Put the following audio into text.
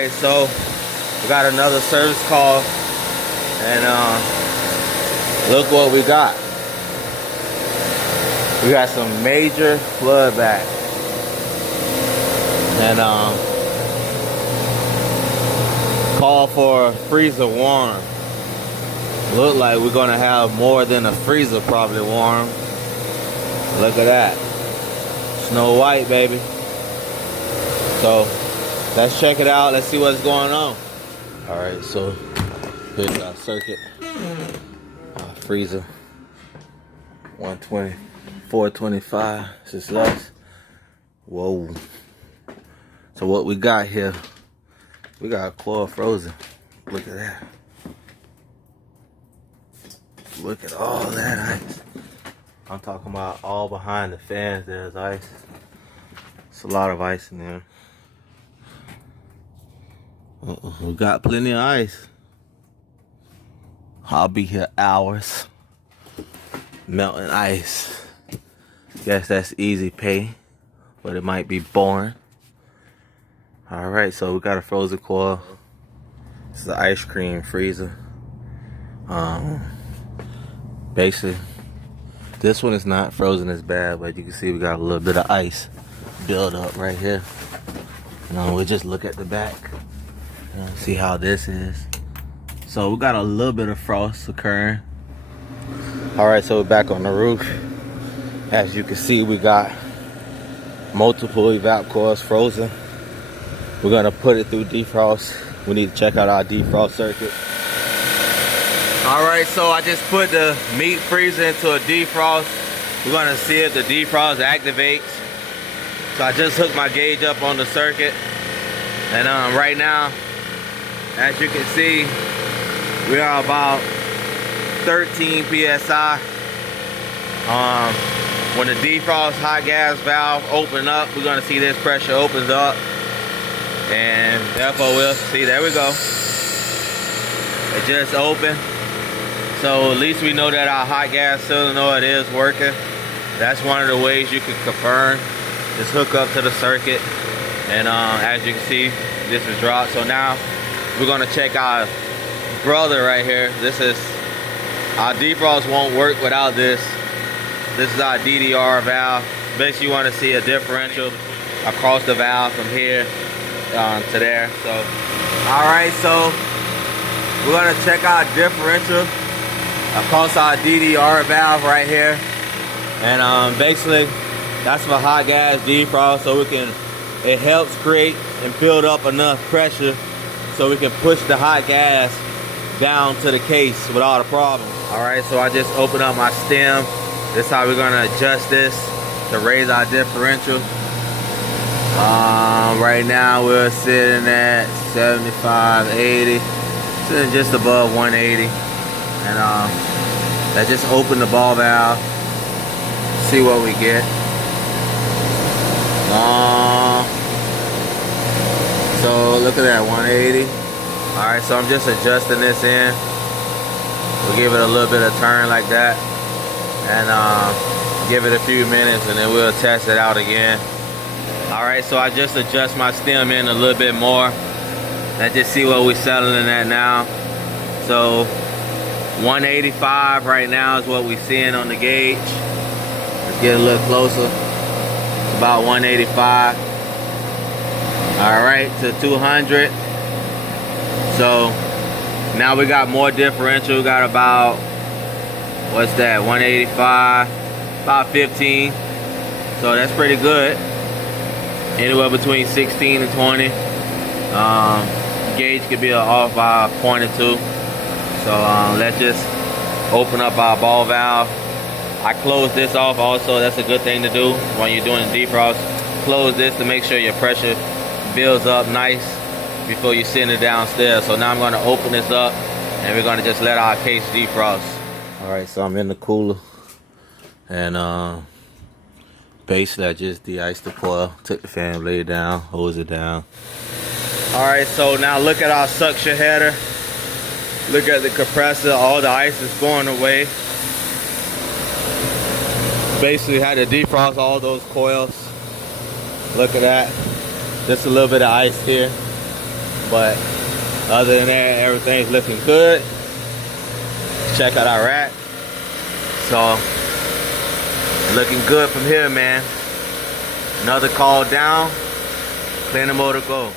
Alright, so we got another service call, and look what we got. We got some major flood back, and call for freezer warm. Look like we're gonna have more than a freezer probably warm. Look at that, Snow White, baby. So let's check it out. Let's see what's going on. All right, so here's our circuit. Freezer 120, 425. This is less. Whoa. So what we got here? We got coil frozen. Look at that. Look at all that ice. I'm talking about all behind the fans. There's ice. It's a lot of ice in there. We got plenty of ice. I'll be here hours melting ice. Guess that's easy pay, but it might be boring. Alright, so we got a frozen coil. This is an ice cream freezer. Basically, this one is not frozen as bad, but you can see we got a little bit of ice build up right here. We'll just look at the back and see how this is. So we got a little bit of frost occurring. Alright, so we're back on the roof. As you can see, we got multiple evap coils frozen. We're gonna put it through defrost. We need to check out our defrost circuit. Alright, so I just put the meat freezer into a defrost. We're gonna see if the defrost activates. So I just hooked my gauge up on the circuit. And right now, as you can see, we are about 13 PSI. When the defrost hot gas valve open up, we're gonna see this pressure opens up. And therefore we'll see, there we go. It just opened. So at least we know that our hot gas solenoid is working. That's one of the ways you can confirm. Just hook up to the circuit. And as you can see, this is dropped. So now we're gonna check our brother right here. This is, our defrost won't work without this. This is our DDR valve. Basically you wanna see a differential across the valve from here to there. So, all right, so we're gonna check our differential across our DDR valve right here. And basically that's for hot gas defrost, so it helps create and build up enough pressure so we can push the hot gas down to the case without a problem. All right, so I just opened up my stem. This is how we're gonna adjust this to raise our differential. Right now we're sitting at 75, 80, sitting just above 180. And I just opened the ball valve, see what we get. So look at that, 180. All right, so I'm just adjusting this in. We'll give it a little bit of turn like that, and give it a few minutes, and then we'll test it out again. All right, so I just adjust my stem in a little bit more. Let's just see what we're settling at now. So 185 right now is what we're seeing on the gauge. Let's get a little closer. It's about 185. All right, to 200. So now we got more differential. We got about, what's that, 185, about 15. So that's pretty good. Anywhere between 16 and 20. Gauge could be off by a point or two. So let's just open up our ball valve. I close this off also. That's a good thing to do when you're doing the defrost. Close this to make sure your pressure builds up nice before you send it downstairs. So now I'm going to open this up and we're going to just let our case defrost. All right, so I'm in the cooler, and basically I just de-iced the coil, took the fan blade down, hose it down. All right, so now look at our suction header. Look at the compressor, all the ice is going away. Basically had to defrost all those coils. Look at that. Just a little bit of ice here. But other than that, everything's looking good. Check out our rack. So, looking good from here, man. Another call down. Clean the motor, go.